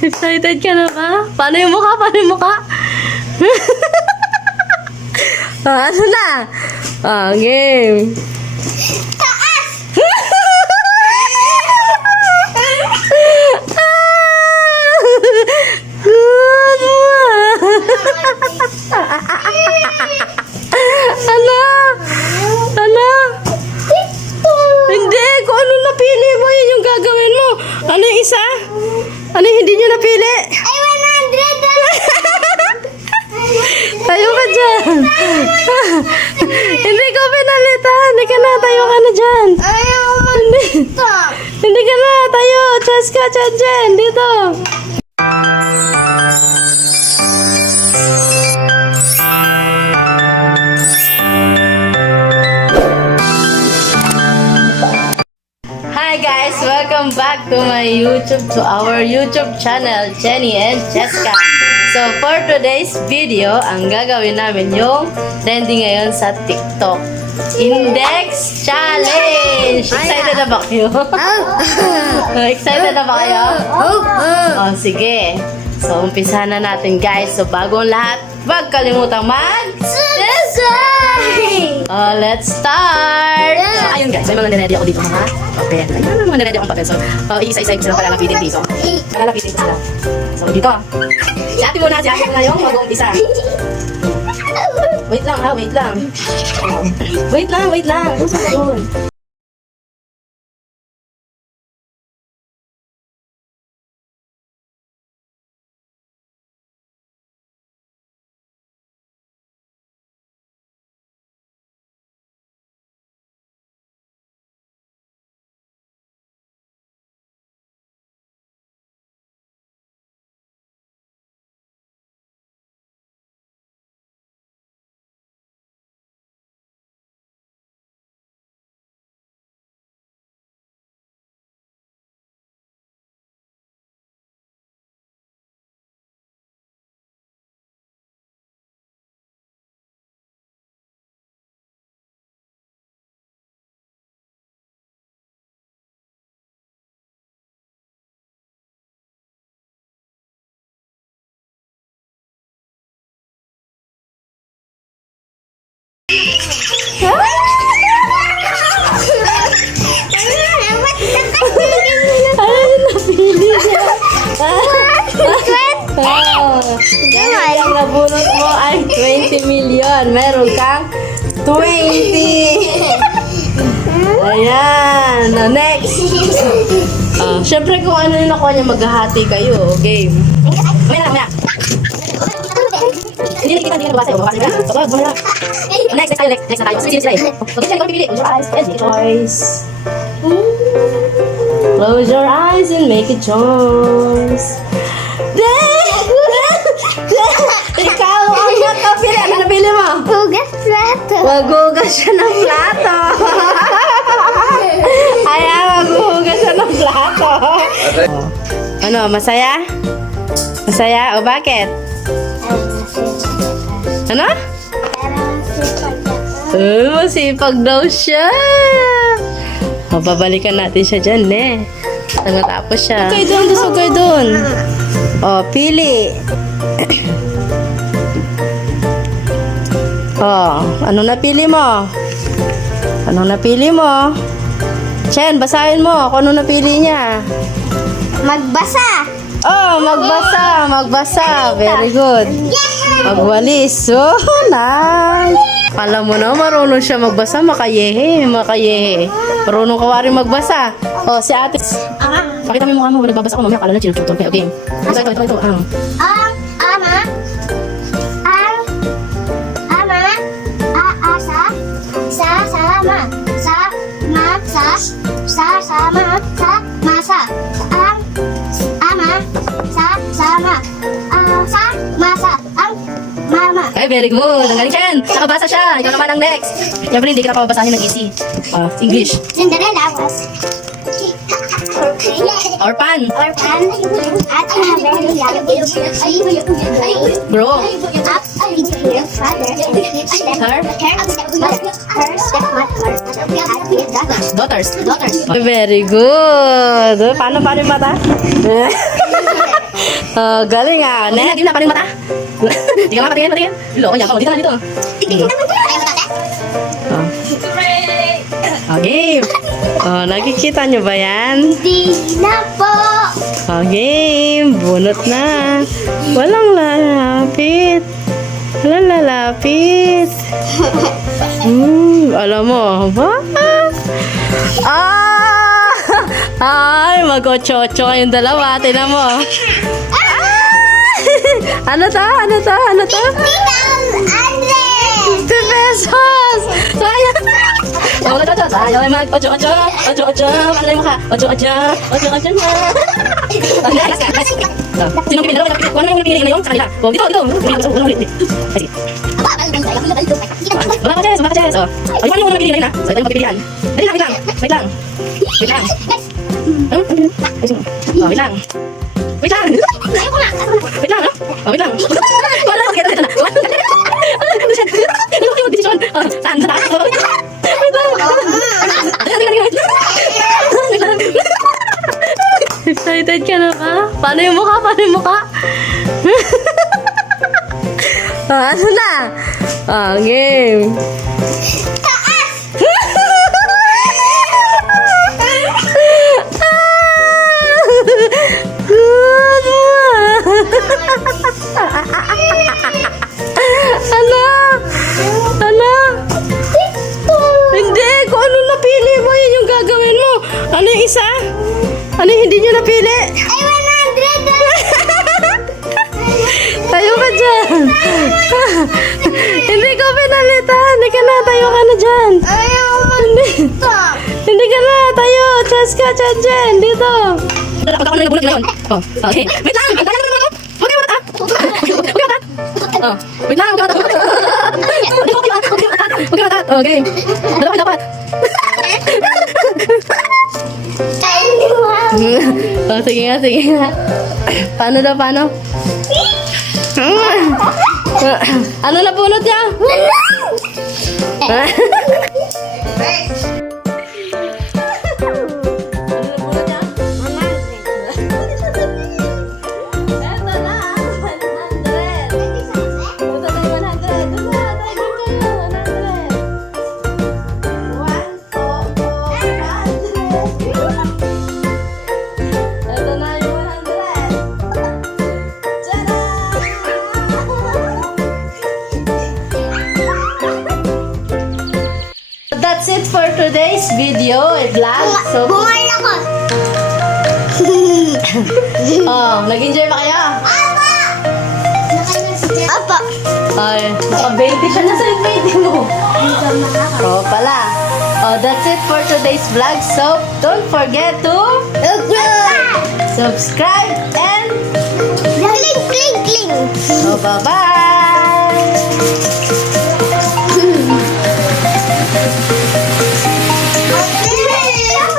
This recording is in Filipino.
Excited ka na ba? Paano yung mukha? Paano yung mukha? Ano na? Game. Ano? Ano? Hindi, kung ano napili mo, yun yung gagawin mo. Ano yung isa? Ano yung hindi nyo napili? Ay, 100! Tayo ka dyan. Hindi ko pinalitan. Hindi ka na, tayo ka na dyan. Ayaw mo Hindi. ito. Hindi ka na, tayo. Chas ka, dyan, dyan. Dito. Hi guys, welcome back to our YouTube channel, Jenny and Jessica. So for today's video, ang gagawin namin yung trending ngayon sa TikTok, Index Challenge. Excited na ba kayo? Excited na ba kayo? Oh, sige. So umpisa na natin guys. So bago ang lahat, huwag kalimutang Subscribe! let's start! So, ayun guys, may mga niredy ako dito mga papel. Ayun, may mga niredy akong papel. So, isa-isa ko sila palalapitin dito. Palalapitin ko sila. So, dito. Si ate muna yung mag-uumpisa. Wait lang ha, wait lang. Wait lang. Yun. Ang nabunot mo ay 20 million. Meron kang 20. Ayan. Next. Siyempre kung ano yung nakuha niya, maghahati kayo. Game. Maya. Hindi kita nabasa. Next tayo. Next na tayo. Sino sila eh? Okay, sila ikaw pipili. Close your eyes and make a choice. Ikaw ang napili. Ano napili mo? Hugas plato. Maghugas siya ng plato. Ayan, maghugas siya ng plato. Ano, masaya? Masaya? O bakit? Ano? Masipag daw siya. Babalikan natin siya dyan, eh. Nang matapos siya. Tusog kayo doon. O, pili. Anong napili mo? Anong napili mo? Chen, basahin mo kung anong napili niya. Magbasa. Magbasa. Very good. Magwalis. So, nice. Alam mo na, marunong siya magbasa. Makayehe. Marunong ka rin magbasa. Si ate. Pakita mo yung mukha mo. Nagbabasa ko mamaya. Akala na chinututor. Okay. Ito. Ay, very good. Ang galing siya. Nakabasa siya. Ikaw naman ang next. Siyempre, hindi ka napababasahin ng easy. English. Cinderella was Orphan. at a very young age. Grow. Up to her father and her stepmother. Daughters. Very good. Paano yung mata? Oh, galing ah. Next. Game na, paano yung mata? Hindi ka mapatingin, patingin. Loko niya. Dito na, dito. Oh. Oh, game. Oh, nakikita nyo ba yan? Di na po. Oh, game. Bunot na. Walang lalapit. Walang lalapit. Alam mo, ba? Ah! Ay, mag-ocho-ocho yung dalawa. Tingnan mo. Ano to? Ano to? Ano to? 50 pesos! Sayang! Oh, ocho-ocho. Sayang ay mag-ocho-ocho. Ocho-ocho. Ano yung mukha? Ocho-ocho. Ocho-ocho na. Oh, next. Sino pipili? Kung ano yung pinili na yun sa kanila? Oh, dito, dito. Ay, sige. Wala ka, Jess. Wala ka, Jess. Oh, yung ano yung pinili na yun, ha? So, ito yung pagpipilian. Dali lang, wait lang. Wait lang. Wait lang. Oh, wait lang. Wait lang. Wait lang, no? Oh, wait lang. Wala, sige, ito na. Ano kayo mag-desisyon? Oh, saan? Sa taas? Oh, wait lang. Wait lang. Wait lang. Excited ka na ba? Paano yung mukha? Paano yung mukha? Oh, ano na? Oh, game. Ano? Ano? Hindi, kung ano napili mo, yun yung gagawin mo. Ano yung isa? Ano yung hindi nyo napili? Ay, 100! Tayo ka dyan. Hindi ko pinalitan. Hindi ka na, tayo ka na dyan. Ayaw Hindi. Hindi ka na, tayo. Chas ka, Chen. Dito. Punta ko na nabulot ngayon. Oh, okay. Wait lang. Ang galang naman ako. Huwag kayo mata. Huwag kayo mata. Oh, wait lang. Huwag kayo mata. Huwag kayo mata. Okay. Dalawa kayo dapat. Oh, sige nga, sige nga. Paano daw, paano? Ano na bunot niya? That's it for today's video vlog. So, Bumay ako. oh, nag-enjoy pa kayo? Apa. Ay, naka-20 siya na sa 20 mo. Oh, pala. Oh, that's it for today's vlog. So, don't forget to subscribe and Kling, kling, kling. oh, bye-bye.